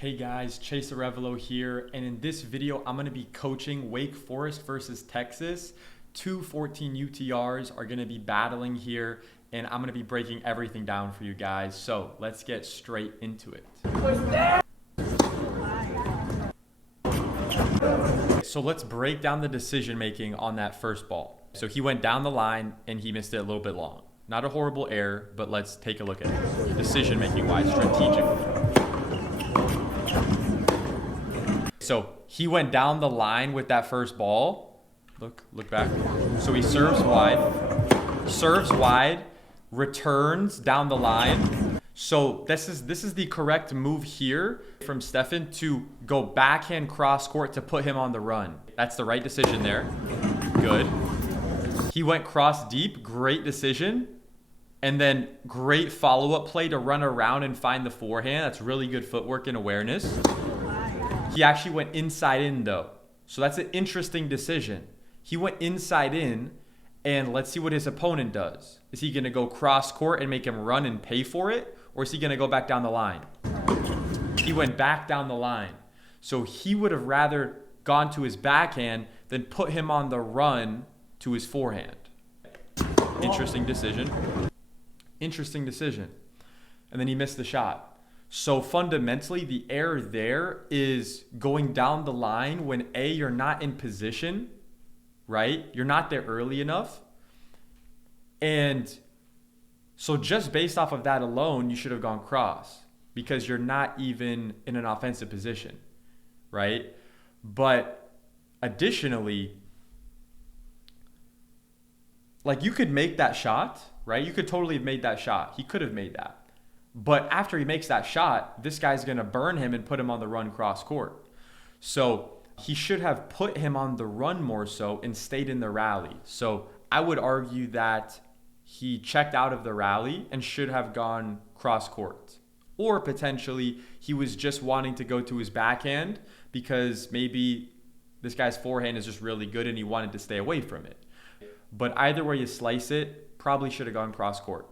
Hey guys, Chase Arevalo here, and in this video, I'm gonna be coaching Wake Forest versus Texas. Two 14 UTRs are gonna be battling here, and I'm gonna be breaking everything down for you guys. So let's get straight into it. So let's break down the decision making on that first ball. So he went down the line and he missed it a little bit long. Not a horrible error, but let's take a look at it. Decision making wise, strategically. So he went down the line with that first ball. Look back. So he serves wide, returns down the line. So this is the correct move here from Stefan to go backhand cross court to put him on the run. That's the right decision there. Good. He went cross deep, great decision. And then great follow-up play to run around and find the forehand. That's really good footwork and awareness. He actually went inside in though. So that's an interesting decision. He went inside in, and let's see what his opponent does. Is he gonna go cross court and make him run and pay for it? Or is he gonna go back down the line? He went back down the line. So he would have rather gone to his backhand than put him on the run to his forehand. Interesting decision. Interesting decision. And then he missed the shot. So fundamentally, the error there is going down the line when A, you're not in position, right? You're not there early enough. And so just based off of that alone, you should have gone cross because you're not even in an offensive position, right? But additionally, like you could make that shot, right? You could totally have made that shot. He could have made that. But after he makes that shot, this guy's going to burn him and put him on the run cross court. So he should have put him on the run more so and stayed in the rally. So I would argue that he checked out of the rally and should have gone cross court. Or potentially he was just wanting to go to his backhand because maybe this guy's forehand is just really good and he wanted to stay away from it. But either way you slice it, probably should have gone cross court.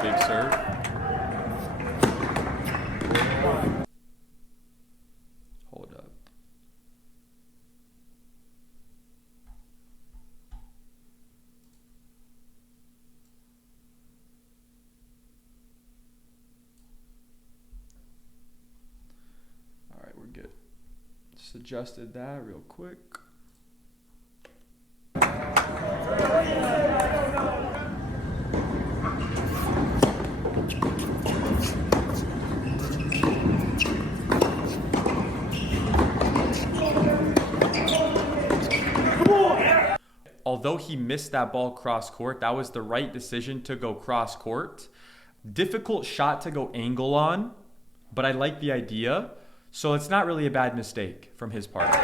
Big serve. Hold up. All right, we're good. Just adjusted that real quick. Although he missed that ball cross court, that was the right decision to go cross court. Difficult shot to go angle on, but I like the idea. So it's not really a bad mistake from his part.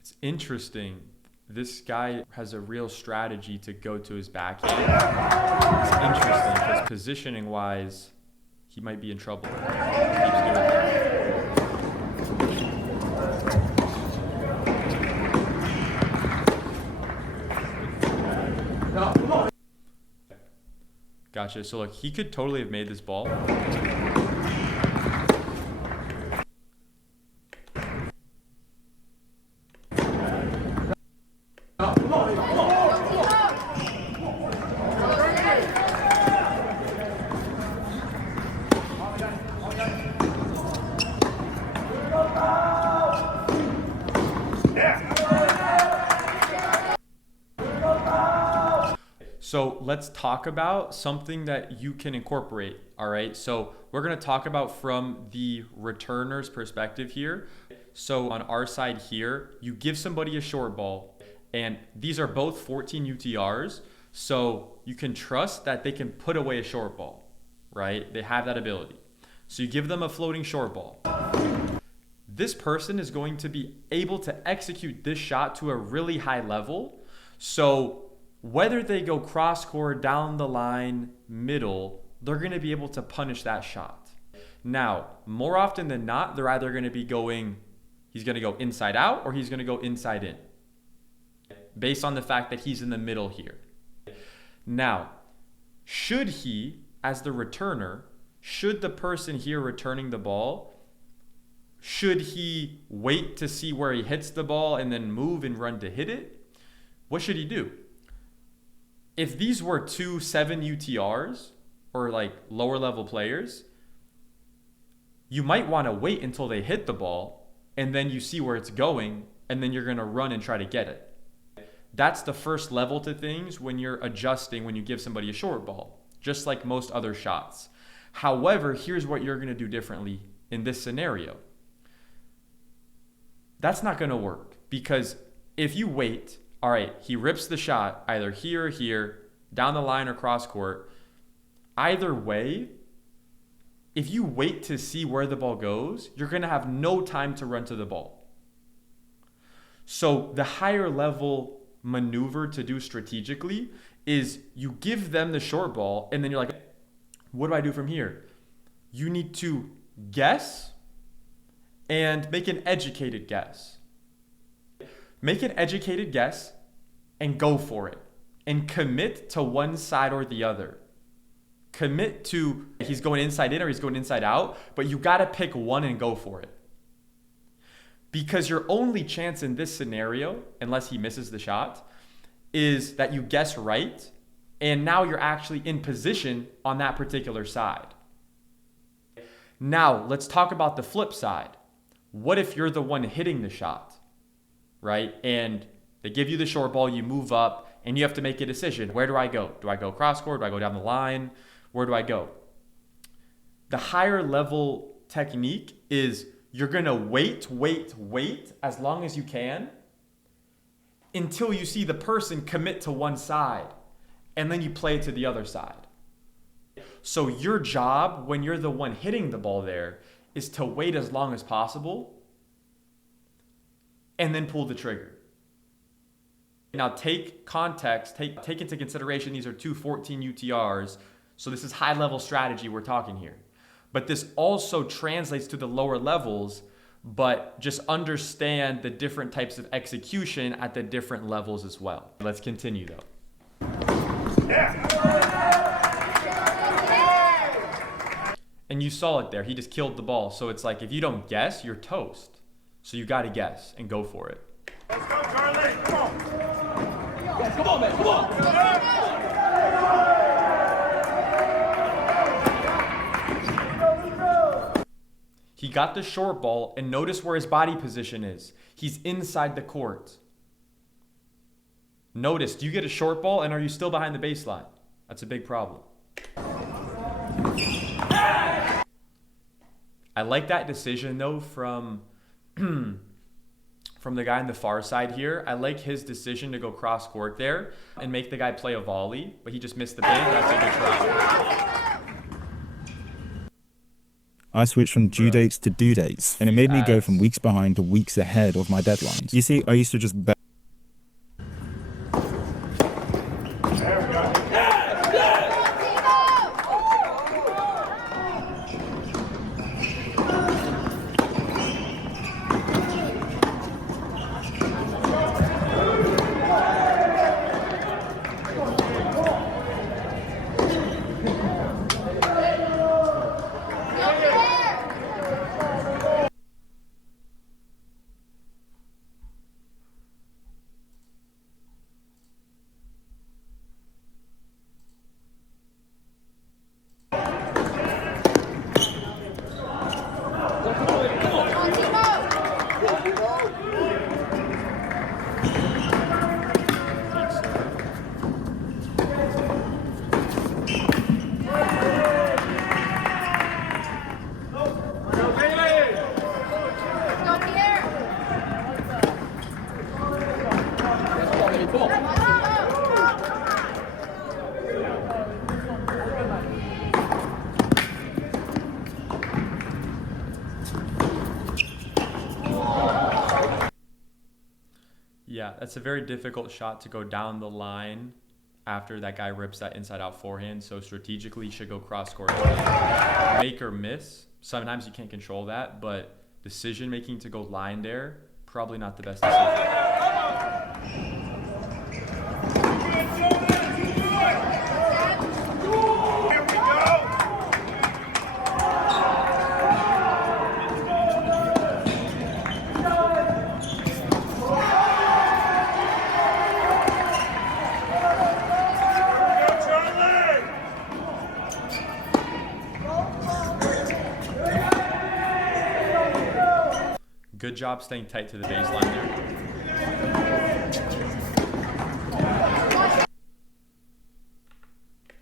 It's interesting. This guy has a real strategy to go to his backhand. It's interesting because positioning wise, he might be in trouble. Keeps doing that. Gotcha. So look, he could totally have made this ball. So let's talk about something that you can incorporate, all right? So we're gonna talk about from the returner's perspective here. So on our side here, you give somebody a short ball, and these are both 14 UTRs, so you can trust that they can put away a short ball, right? They have that ability. So you give them a floating short ball. This person is going to be able to execute this shot to a really high level. So whether they go cross court, down the line, middle, they're going to be able to punish that shot. Now, more often than not, they're either going to be going, he's going to go inside out or he's going to go inside in, based on the fact that he's in the middle here. Now, should he, as the returner, should the person here returning the ball, should he wait to see where he hits the ball and then move and run to hit it? What should he do? If these were 2-7 UTRs or like lower level players, you might want to wait until they hit the ball and then you see where it's going and then you're going to run and try to get it. That's the first level to things when you're adjusting when you give somebody a short ball, just like most other shots. However, here's what you're going to do differently in this scenario. That's not going to work because if you wait, all right, he rips the shot either here or here, down the line or cross court. Either way, if you wait to see where the ball goes, you're going to have no time to run to the ball. So the higher level maneuver to do strategically is you give them the short ball and then you're like, what do I do from here? You need to guess and make an educated guess. Make an educated guess and go for it. And commit to one side or the other. Commit to he's going inside in or he's going inside out, but you got to pick one and go for it. Because your only chance in this scenario, unless he misses the shot, is that you guess right, and now you're actually in position on that particular side. Now, let's talk about the flip side. What if you're the one hitting the shot, right? And they give you the short ball, you move up, and you have to make a decision. Where do I go? Do I go cross court? Do I go down the line? Where do I go? The higher level technique is you're going to wait as long as you can until you see the person commit to one side, and then you play to the other side. So your job when you're the one hitting the ball there is to wait as long as possible and then pull the trigger. Now take context, take into consideration these are 214 UTRs, so this is high level strategy we're talking here. But this also translates to the lower levels, but just understand the different types of execution at the different levels as well. Let's continue though. And you saw it there, he just killed the ball. So it's like if you don't guess, you're toast. So you gotta guess and go for it. Let's go, Charlie. Come on. Yes, come on, man. Come on. He got the short ball and notice where his body position is. He's inside the court. Notice, do you get a short ball and are you still behind the baseline? That's a big problem. I like that decision though from the guy on the far side here. I like his decision to go cross court there and make the guy play a volley, but he just missed the big. That's a good try. I switched from due dates to due dates, and it made me go from weeks behind to weeks ahead of my deadlines. You see, I used to just bet. Yeah, that's a very difficult shot to go down the line after that guy rips that inside out forehand. So strategically, you should go cross court. Make or miss. Sometimes you can't control that, but decision making to go line there, probably not the best decision. Good job staying tight to the baseline there.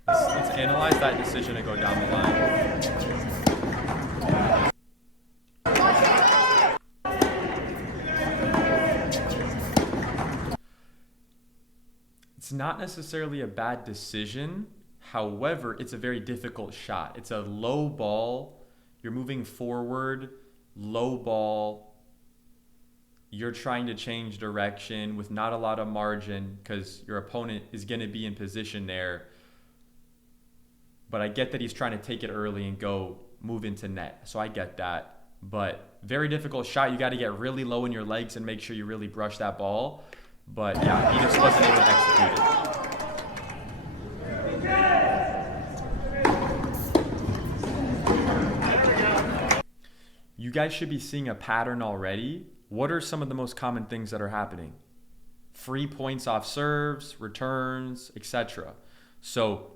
Let's analyze that decision and go down the line. It's not necessarily a bad decision. However, it's a very difficult shot. It's a low ball. You're moving forward, low ball. You're trying to change direction with not a lot of margin because your opponent is going to be in position there. But I get that he's trying to take it early and go move into net. So I get that. But very difficult shot. You got to get really low in your legs and make sure you really brush that ball. But yeah, he just wasn't able to execute it. You guys should be seeing a pattern already. What are some of the most common things that are happening? Free points off serves, returns, etc. So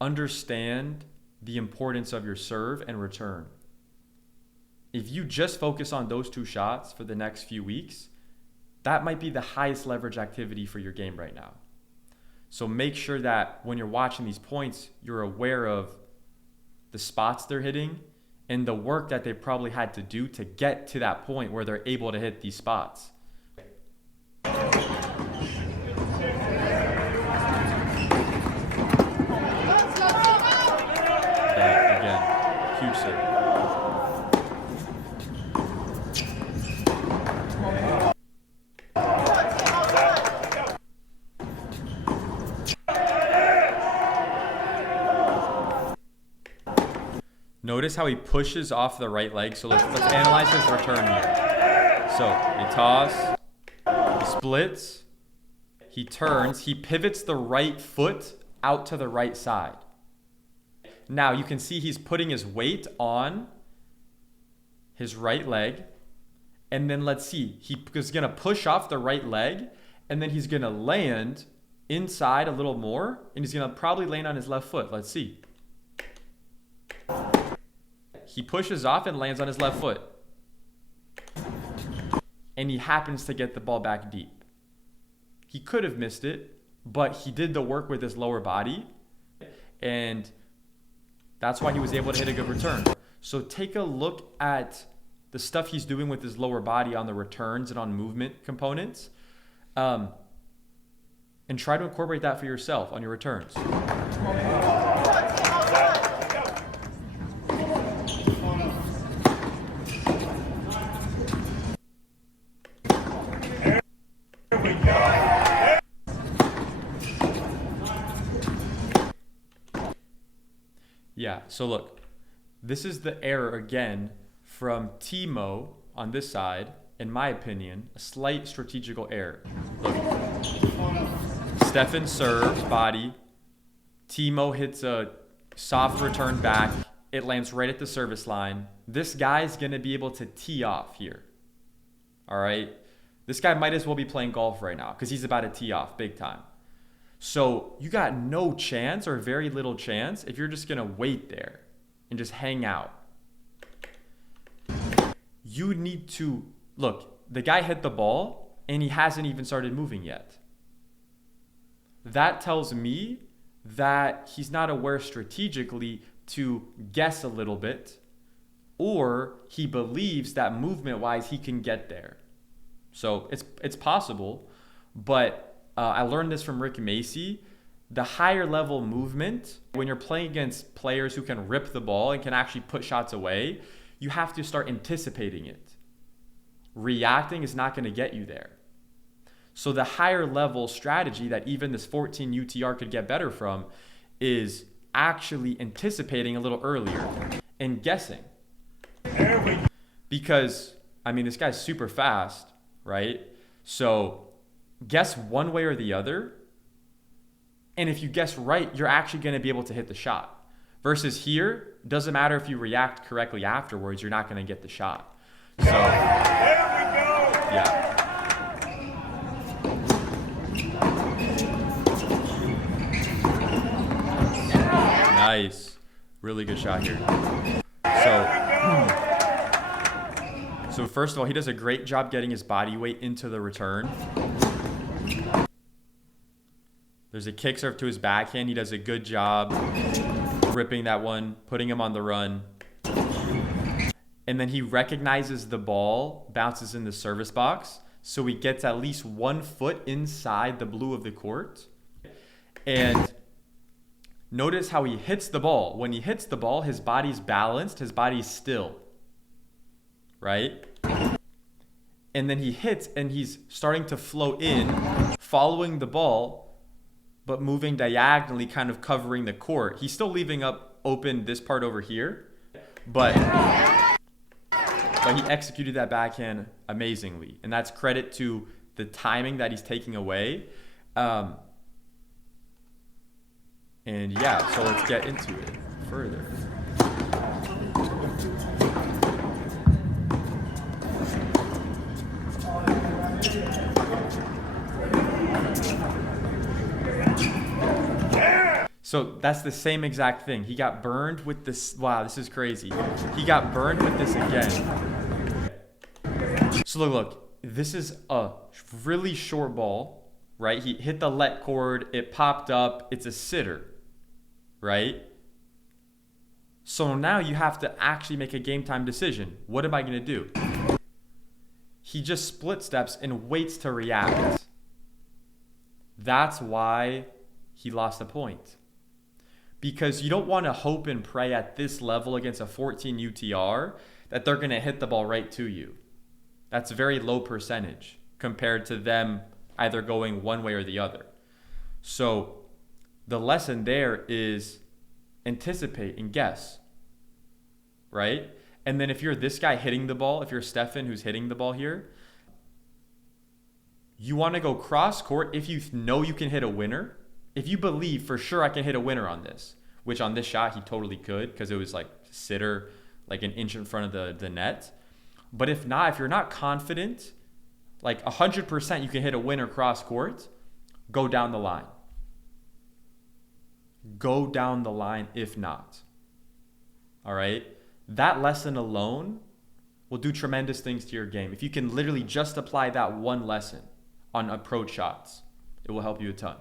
understand the importance of your serve and return. If you just focus on those two shots for the next few weeks, that might be the highest leverage activity for your game right now. So make sure that when you're watching these points, you're aware of the spots they're hitting and the work that they probably had to do to get to that point where they're able to hit these spots. Again, huge serve. Notice how he pushes off the right leg. So let's analyze his return here. So he toss, he splits, he turns, he pivots the right foot out to the right side. Now you can see he's putting his weight on his right leg. And then let's see, he's going to push off the right leg and then he's going to land inside a little more and he's going to probably land on his left foot. Let's see. He pushes off and lands on his left foot. And he happens to get the ball back deep. He could have missed it, but he did the work with his lower body. And that's why he was able to hit a good return. So take a look at the stuff he's doing with his lower body on the returns and on movement components. And try to incorporate that for yourself on your returns. Yeah, so look, this is the error again from Timo on this side, in my opinion, a slight strategical error. Look, Stefan serves body, Timo hits a soft return back, it lands right at the service line. This guy's going to be able to tee off here, all right? This guy might as well be playing golf right now because he's about to tee off big time. So you got no chance or very little chance if you're just going to wait there and just hang out. You need to, look, the guy hit the ball and he hasn't even started moving yet. That tells me that he's not aware strategically to guess a little bit, or he believes that movement-wise he can get there. So it's possible, but I learned this from Rick Macy. The higher level movement, when you're playing against players who can rip the ball and can actually put shots away, you have to start anticipating it. Reacting is not going to get you there. So the higher level strategy that even this 14 UTR could get better from is actually anticipating a little earlier and guessing. Because, I mean, this guy's super fast, right? So guess one way or the other. And if you guess right, you're actually going to be able to hit the shot. Versus here, doesn't matter if you react correctly afterwards, you're not going to get the shot. So, yeah. Nice. Really good shot here. So first of all, he does a great job getting his body weight into the return. There's a kick serve to his backhand. He does a good job ripping that one, putting him on the run. And then he recognizes the ball, bounces in the service box. So he gets at least 1 foot inside the blue of the court. And notice how he hits the ball. When he hits the ball, his body's balanced, his body's still. Right? And then he hits and he's starting to flow in, following the ball, but moving diagonally, kind of covering the court. He's still leaving up open this part over here, but he executed that backhand amazingly. And that's credit to the timing that he's taking away. And yeah, so let's get into it further. So that's the same exact thing. He got burned with this. Wow, this is crazy. He got burned with this again. So look, this is a really short ball, right? He hit the let cord, it popped up, it's a sitter, right? So now you have to actually make a game time decision. What am I gonna do? He just split steps and waits to react. That's why he lost a point. Because you don't want to hope and pray at this level against a 14 UTR that they're going to hit the ball right to you. That's a very low percentage compared to them either going one way or the other. So the lesson there is anticipate and guess, right? And then if you're this guy hitting the ball, if you're Stefan who's hitting the ball here, you want to go cross court if you know you can hit a winner. If you believe for sure I can hit a winner on this, which on this shot he totally could because it was like sitter like an inch in front of the net. But if not, if you're not confident, like 100% you can hit a winner cross court, go down the line. Go down the line if not. All right? That lesson alone will do tremendous things to your game. If you can literally just apply that one lesson on approach shots, it will help you a ton.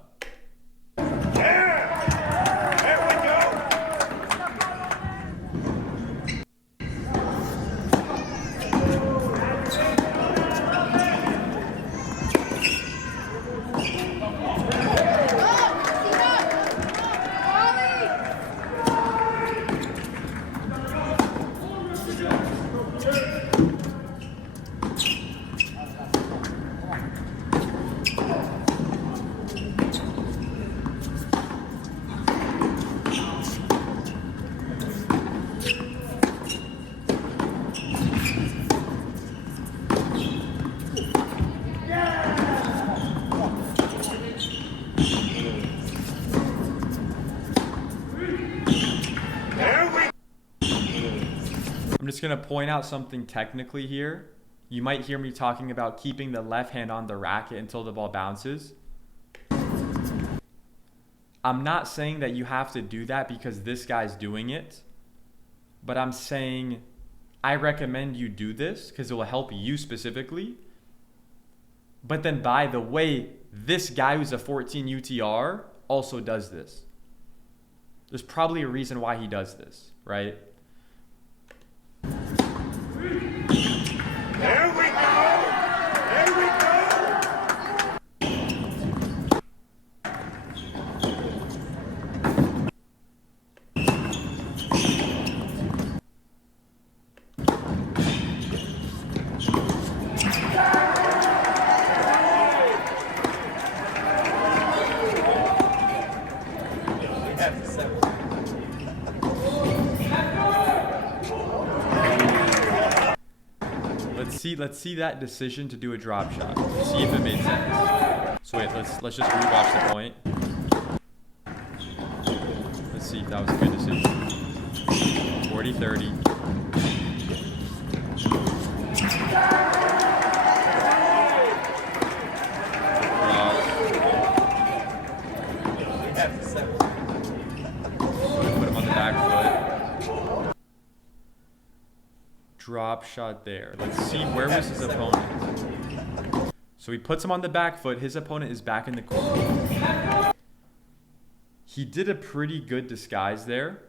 I'm just going to point out something technically here. You might hear me talking about keeping the left hand on the racket until the ball bounces. I'm not saying that you have to do that because this guy's doing it, but I'm saying I recommend you do this because it will help you specifically. But then, by the way, this guy who's a 14 UTR also does this. There's probably a reason why he does this, right? There we go! There we go! After 7. Let's see that decision to do a drop shot. See if it made sense. So wait, let's just rewatch the point. Let's see if that was a good decision. 40-30. After 7. Put him on the back foot. Drop shot there. Let's see, where was his opponent? So he puts him on the back foot. His opponent is back in the corner. He did a pretty good disguise there.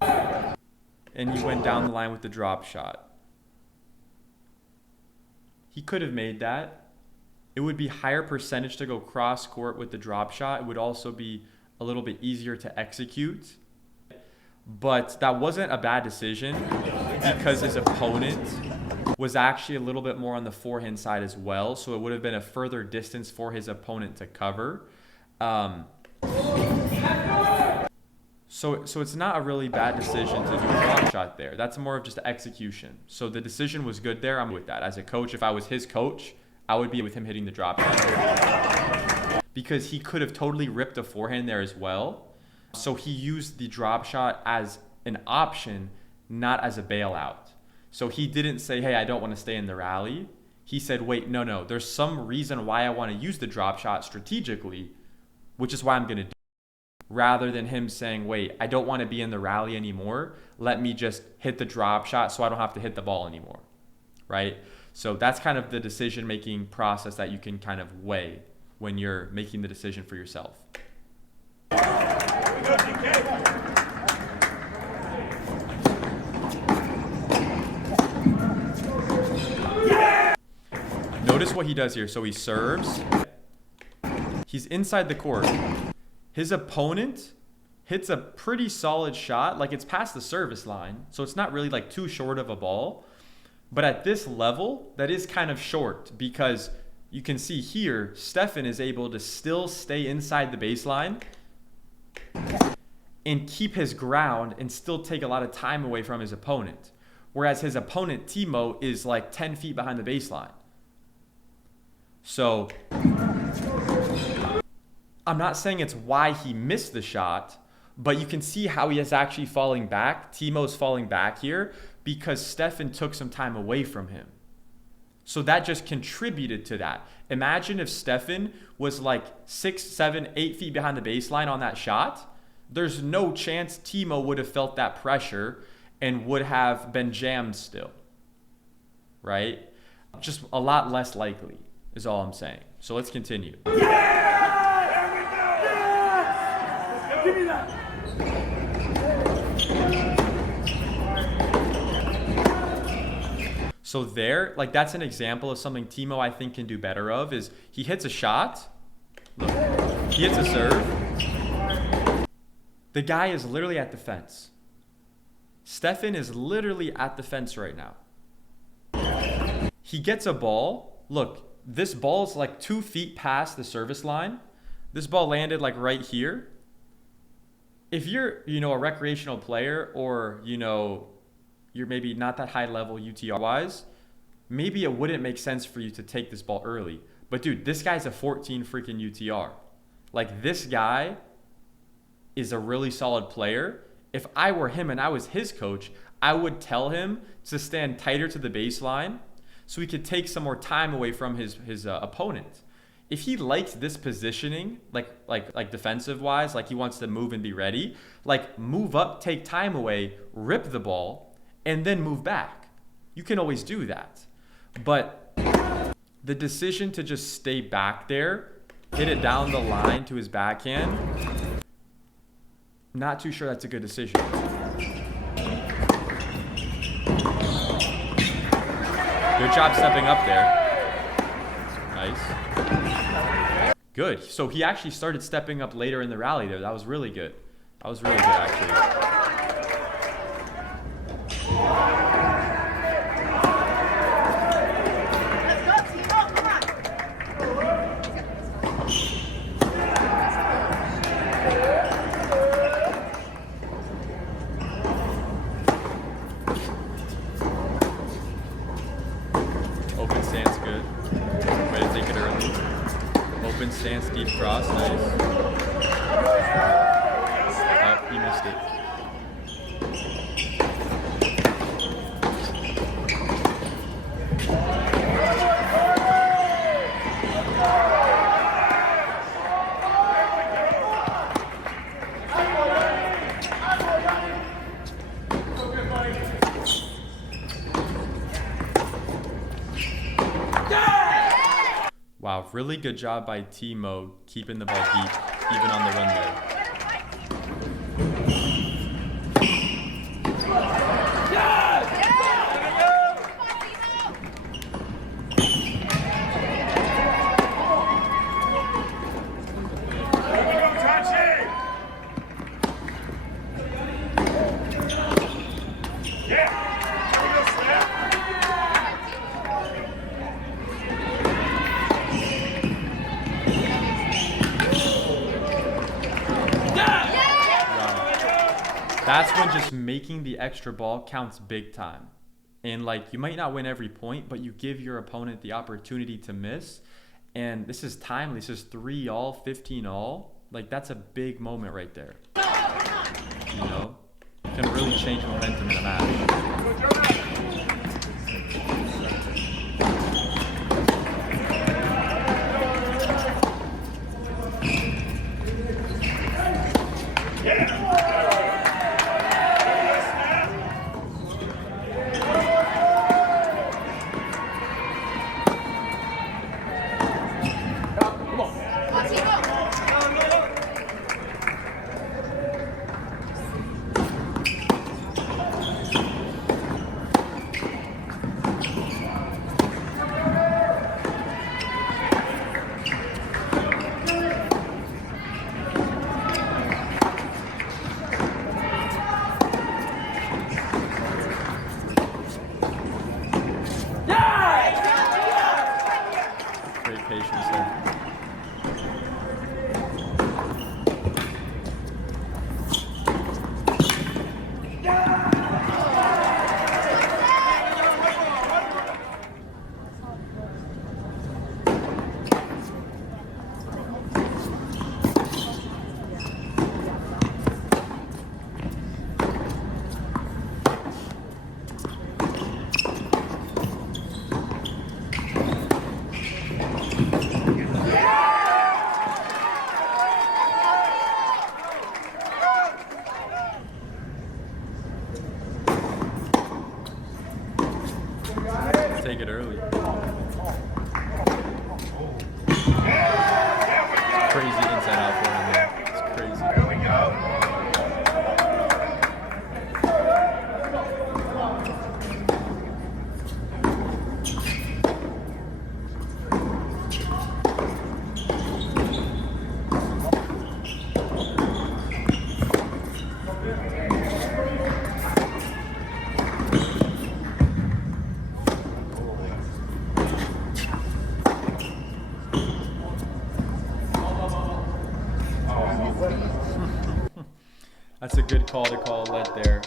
And he went down the line with the drop shot. He could have made that. It would be higher percentage to go cross court with the drop shot. It would also be a little bit easier to execute. But that wasn't a bad decision because his opponent was actually a little bit more on the forehand side as well. So it would have been a further distance for his opponent to cover. So it's not a really bad decision to do a drop shot there. That's more of just execution. So the decision was good there. I'm with that. As a coach, if I was his coach, I would be with him hitting the drop shot. Because he could have totally ripped a forehand there as well. So he used the drop shot as an option, not as a bailout. So he didn't say, hey, I don't want to stay in the rally. He said, wait, no, there's some reason why I want to use the drop shot strategically, which is why I'm going to do it. Rather than him saying, wait, I don't want to be in the rally anymore. Let me just hit the drop shot so I don't have to hit the ball anymore, right? So that's kind of the decision-making process that you can kind of weigh when you're making the decision for yourself. Notice what he does here. So he serves. He's inside the court. His opponent hits a pretty solid shot. Like, it's past the service line. So it's not really like too short of a ball. But at this level, that is kind of short because you can see here, Stefan is able to still stay inside the baseline and keep his ground and still take a lot of time away from his opponent. Whereas his opponent, Timo, is like 10 feet behind the baseline. So I'm not saying it's why he missed the shot, but you can see how he is actually falling back. Timo's falling back here because Stefan took some time away from him. So that just contributed to that. Imagine if Stefan was like 6, 7, 8 feet behind the baseline on that shot. There's no chance Timo would have felt that pressure and would have been jammed still, right? Just a lot less likely is all I'm saying. So let's continue. Give me that. So there, like, that's an example of something Timo, I think, can do better of, is he hits a shot. Look, he hits a serve. The guy is literally at the fence. Stefan is literally at the fence right now. He gets a ball. Look, this ball's like 2 feet past the service line. This ball landed like right here. If you're, a recreational player or, you're maybe not that high level UTR wise, maybe it wouldn't make sense for you to take this ball early. But dude, this guy's a 14 freaking UTR. Like, this guy is a really solid player. If I were him and I was his coach, I would tell him to stand tighter to the baseline so he could take some more time away from his opponent. If he likes this positioning, like defensive wise, like he wants to move and be ready, like move up, take time away, rip the ball, and then move back. You can always do that. But the decision to just stay back there, hit it down the line to his backhand, not too sure that's a good decision. Good job stepping up there. Nice. Good. So he actually started stepping up later in the rally there. That was really good. That was really good, actually. Open stance, deep cross, nice. Oh, he missed it. Wow, really good job by Timo keeping the ball deep, even on the run there. That's when just making the extra ball counts big time. And like, you might not win every point, but you give your opponent the opportunity to miss. And this is timely. This is 3-all, 15-all. Like, that's a big moment right there. You know? Can really change momentum in a match. Take it early. Crazy inside out for him there. It's crazy. Here we go. That's a good call to call let there.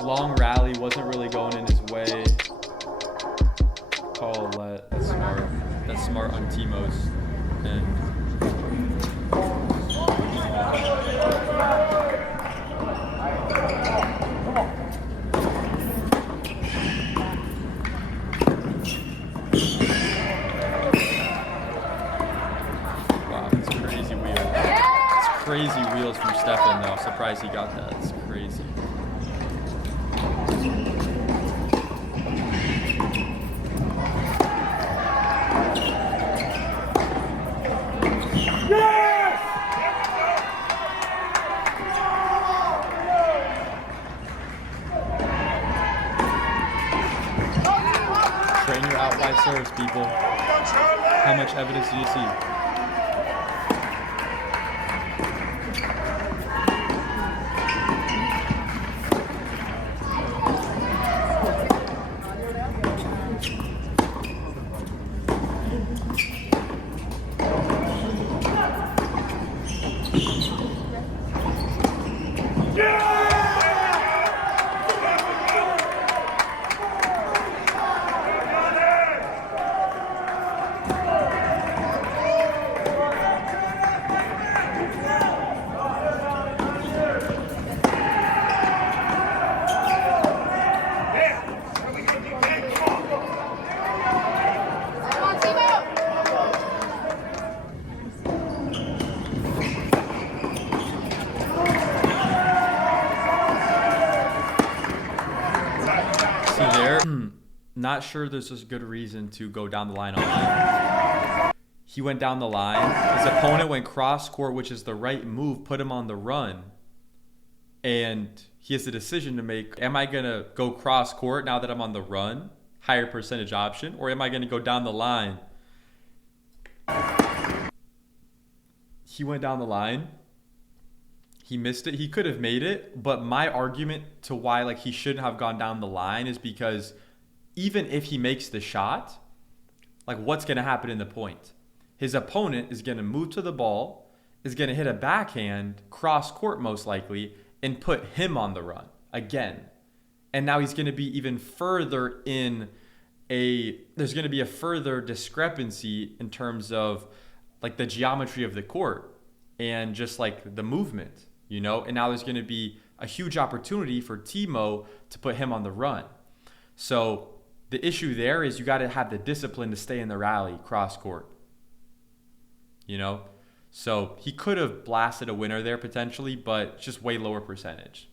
Long rally wasn't really going in his way. Call let. That's smart. That's smart on Timo's end. Wow, that's crazy wheels. It's crazy wheels from Stefan though. Surprised he got that. It's crazy. Train your out wide serves, people. How much evidence do you see? not sure there's a good reason to go down the line on that. He went down the line. His opponent went cross court, which is the right move, put him on the run. And he has a decision to make. Am I going to go cross court now that I'm on the run? Higher percentage option. Or am I going to go down the line? He went down the line. He missed it. He could have made it. But my argument to why like he shouldn't have gone down the line is because even if he makes the shot, like what's going to happen in the point? His opponent is going to move to the ball, is going to hit a backhand, cross court most likely, and put him on the run again. And now he's going to be even further there's going to be a further discrepancy in terms of like the geometry of the court and just like the movement, you know? And now there's going to be a huge opportunity for Timo to put him on the run. So the issue there is you got to have the discipline to stay in the rally cross court, you know? So he could have blasted a winner there potentially, but just way lower percentage.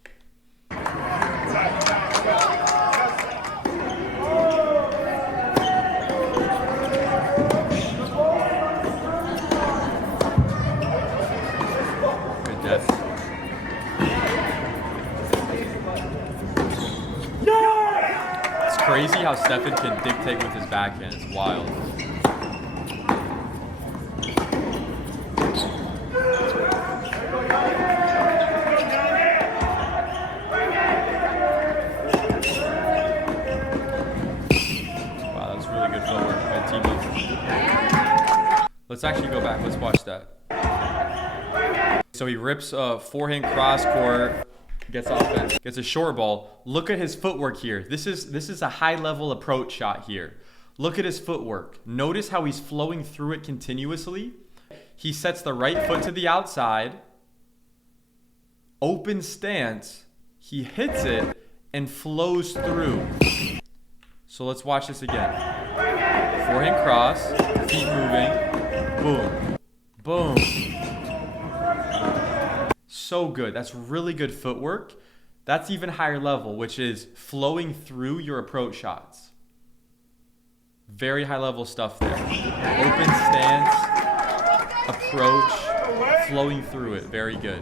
It's crazy how Stefan can dictate with his backhand. It's wild. Wow, that's really good footwork by Timo. Let's actually go back. Let's watch that. So he rips a forehand cross court, gets offense, gets a short ball. Look at his footwork here. This is a high level approach shot here. Look at his footwork. Notice how he's flowing through it continuously. He sets the right foot to the outside, open stance, he hits it and flows through. So let's watch this again. Forehand cross, feet moving, boom, boom. So good. That's really good footwork. That's even higher level, which is flowing through your approach shots. Very high level stuff there. Open stance, approach, flowing through it. Very good.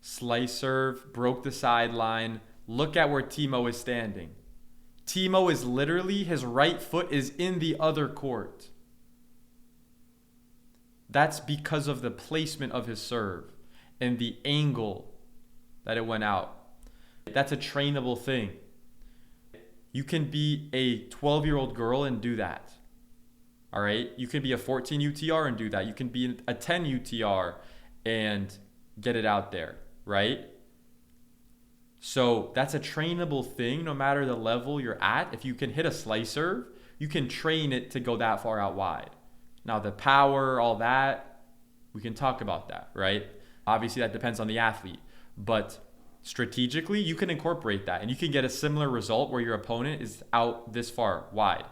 Slice serve, broke the sideline. Look at where Timo is standing. Timo is literally, his right foot is in the other court. That's because of the placement of his serve and the angle that it went out. That's a trainable thing. You can be a 12-year-old girl and do that. All right? You can be a 14 UTR and do that. You can be a 10 UTR and get it out there, right? So that's a trainable thing no matter the level you're at. If you can hit a slice serve, you can train it to go that far out wide. Now the power, all that, we can talk about that, right? Obviously that depends on the athlete, but strategically you can incorporate that and you can get a similar result where your opponent is out this far wide.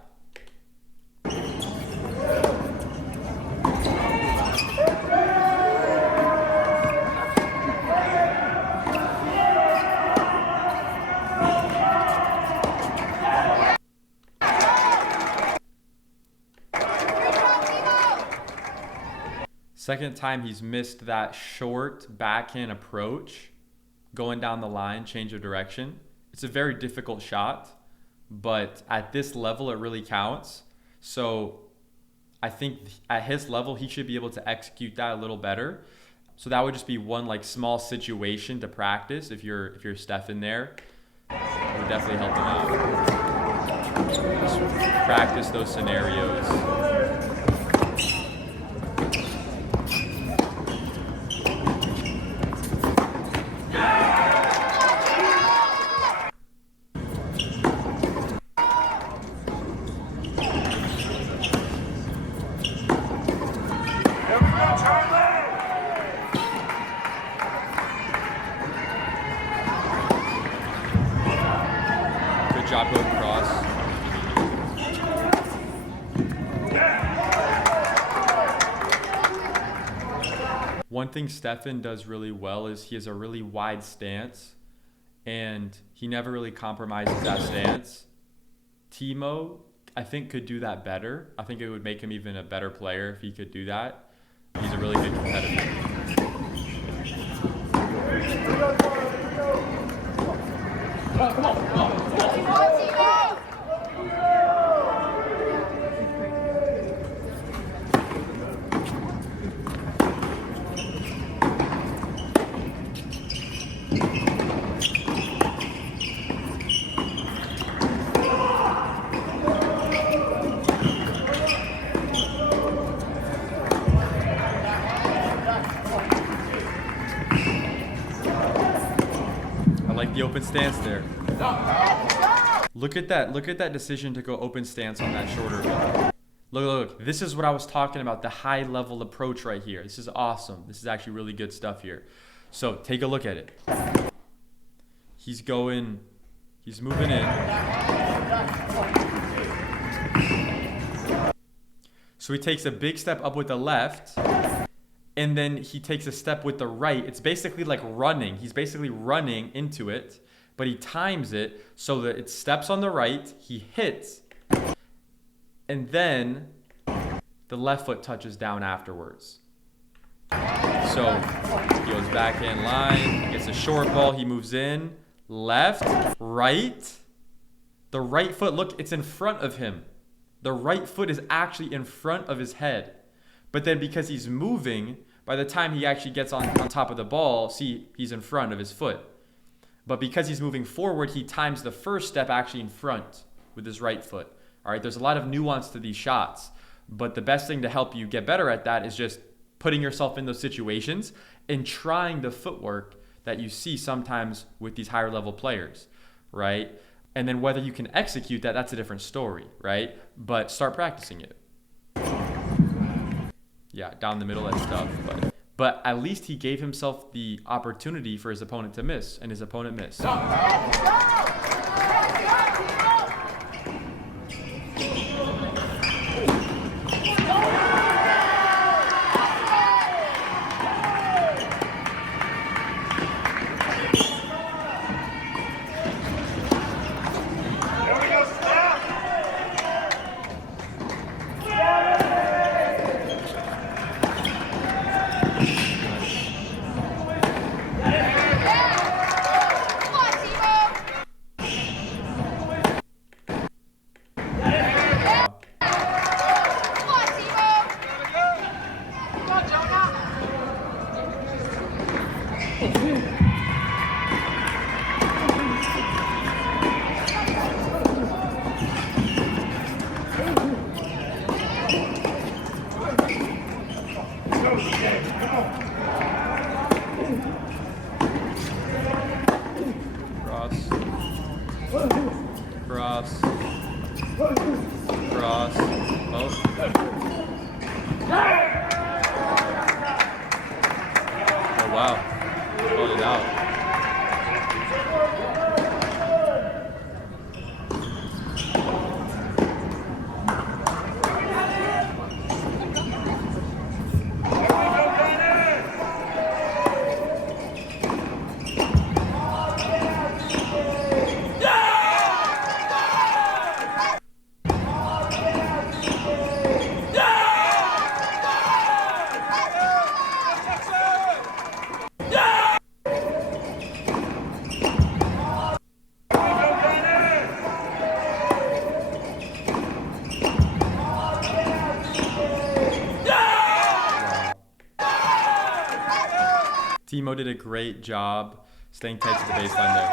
Second time he's missed that short backhand approach, going down the line, change of direction. It's a very difficult shot, but at this level, it really counts. So I think at his level, he should be able to execute that a little better. So that would just be one like small situation to practice if you're Stefan there. It would definitely help him out. Just practice those scenarios. Good job going across. One thing Stefan does really well is he has a really wide stance and he never really compromises that stance. Timo, I think, could do that better. I think it would make him even a better player if he could do that. He's a really good competitor. Come on, come on. The open stance there. Look at that decision to go open stance on that shorter ball. Look, this is what I was talking about, the high level approach right here. This is awesome. This is actually really good stuff here. So take a look at it. He's moving in. So he takes a big step up with the left, and then he takes a step with the right. It's basically like running. He's basically running into it, but he times it so that it steps on the right, he hits, and then the left foot touches down afterwards. So he goes backhand line, gets a short ball, he moves in, left, right. The right foot, look, it's in front of him. The right foot is actually in front of his head. But then because he's moving, by the time he actually gets on top of the ball, see, he's in front of his foot. But because he's moving forward, he times the first step actually in front with his right foot. All right, there's a lot of nuance to these shots. But the best thing to help you get better at that is just putting yourself in those situations and trying the footwork that you see sometimes with these higher level players, right? And then whether you can execute that, that's a different story, right? But start practicing it. Yeah, down the middle, that's tough. But at least he gave himself the opportunity for his opponent to miss, and his opponent missed. Cross. Oh. Oh, wow. Pulled it out. Timo did a great job staying tight to the baseline there.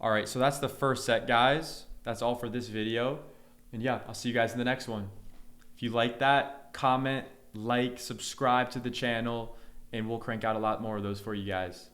All right, so that's the first set, guys. That's all for this video. And yeah, I'll see you guys in the next one. If you like that, comment, like, subscribe to the channel, and we'll crank out a lot more of those for you guys.